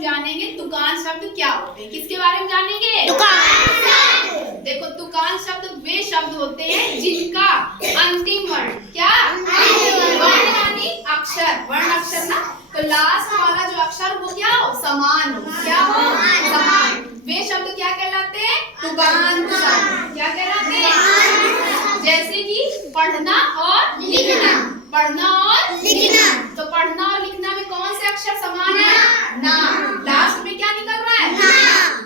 लोग जानेंगे तुकान शब्द क्या होते हैं। किसके बारे में जानेंगे? तुकान। देखो तुकान शब्द वे शब्द होते हैं जिनका अंतिम वर्ण क्या? वर्ण यानी अक्षर, वर्ण अक्षर ना, तो लास्ट वाला जो अक्षर वो क्या हो? समान हो। क्या हो? समान। वे शब्द क्या कहलाते हैं? तुकांत शब्द। क्या कहलाते हैं? जैसे कि पढ़ना और लिखना। पढ़ना और लिखना। तो पढ़ना और लिखना में कौन से अक्षर समान है? ना। लास्ट में क्या निकल रहा है? ना।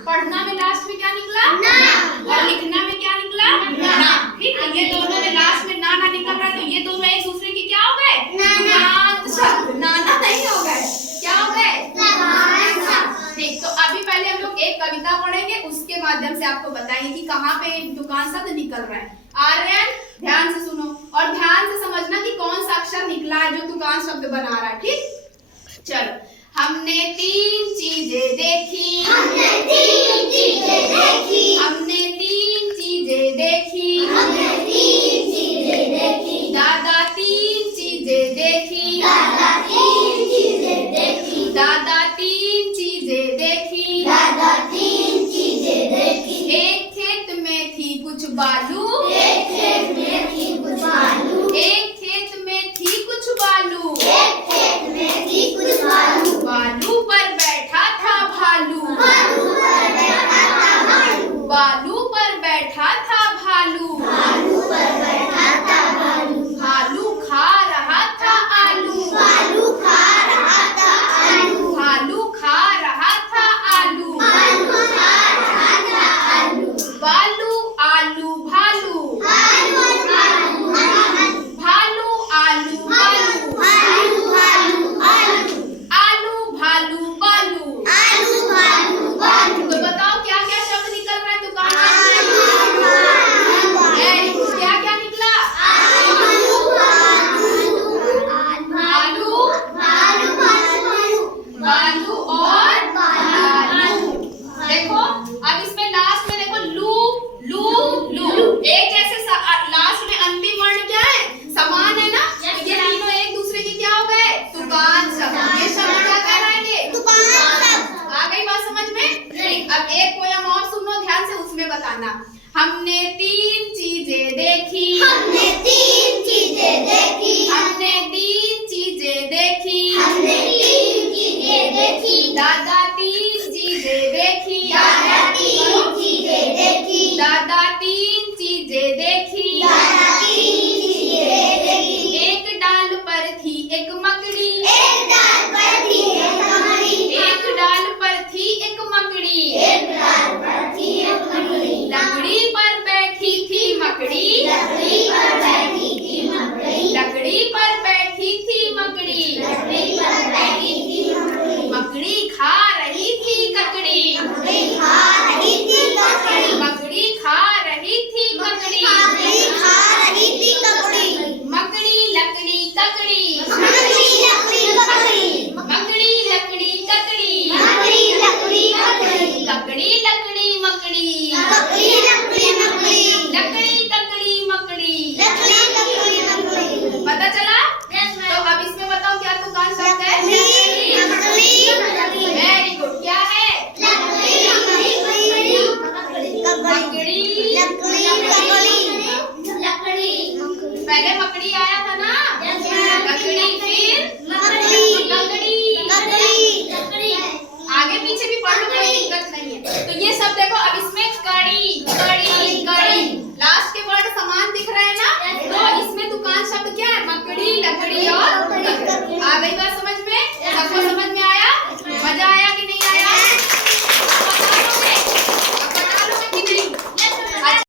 पढ़ना में लास्ट में क्या निकला? ना। और लिखना में क्या निकला? ना। ठीक है, ये दोनों में लास्ट में ना निकल रहा है, तो ये दोनों एक दूसरे के क्या हो गए? तुकांत शब्द। नाना नहीं हो गए, क्या हो गए? तुकांत शब्द। ठीक, तो अभी पहले हम लोग एक कविता पढ़ेंगे, उसके माध्यम से आपको बताएंगे कि कहाँ पे तुकांत शब्द निकल रहा है। आर्यन ध्यान से सुनो और ध्यान से समझना कि कौन सा अक्षर निकला है जो तुकांत शब्द बना रहा है। ठीक, चलो। हमने तीन चीजें देखी,